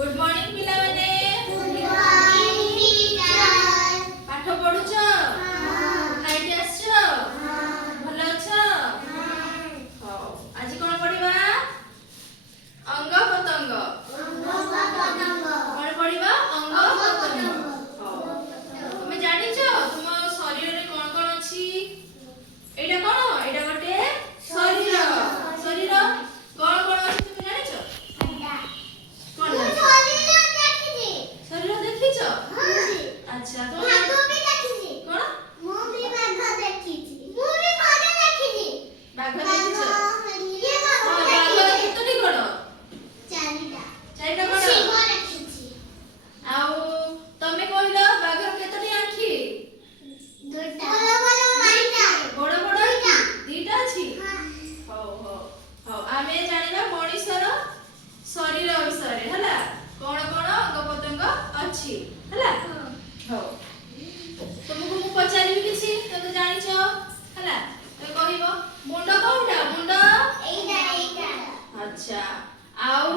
Good morning पिला माने। Good morning teacher. पाठ पढुछ? खाइके आछो? भलो अछ? हां आज कोन पढिबा? अंग पतंग। कोन पढिबा? अंग पतंग। तुमे जानिछ तुम शरीर रे कोन कोन अछि? एटा कोन? एटा गोटे शरीर। शरीर कोन कोन अछि तुमे जानिछ? कोन? शरीर देखिछ? अच्छा तो बाघ देखिछ? बाघ केतोटी गोड़? चारिटा गोड़। आउ तमे कहलो बाघर केतोटी आँखि? बड़ बड़ आँखि दीटा अछि। हो हो हो आमे जानिबा मଣିषर शरीर विषय हला कोन कोन अंग पतंग अछि हला। हो तुमको मु पचारिबि किछि तमे जानिछ हला तमे कहिबो मुंड कोनटा? मुंड एइटा। अच्छा आउ